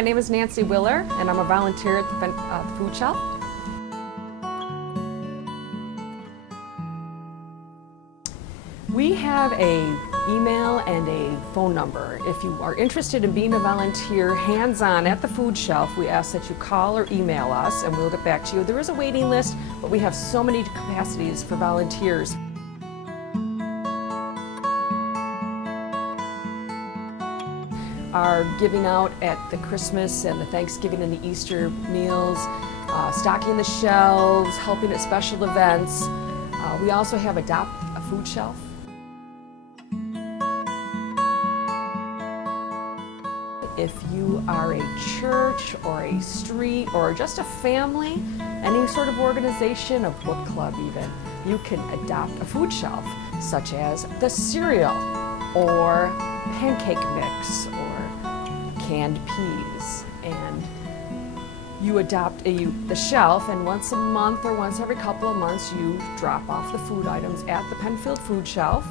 my name is Nancy Willer, and I'm a volunteer at the food shelf. We have an email and a phone number. If you are interested in being a volunteer hands-on at the food shelf, we ask that you call or email us and we'll get back to you. There is a waiting list, but we have so many capacities for volunteers. Are giving out at the Christmas and the Thanksgiving and the Easter meals, stocking the shelves, helping at special events. We also have Adopt a Food Shelf. If you are a church or a street or just a family, any sort of organization, a book club even, you can adopt a food shelf, such as the cereal or pancake mix or canned peas, and you adopt the shelf, and once a month or once every couple of months you drop off the food items at the Penfield Food Shelf.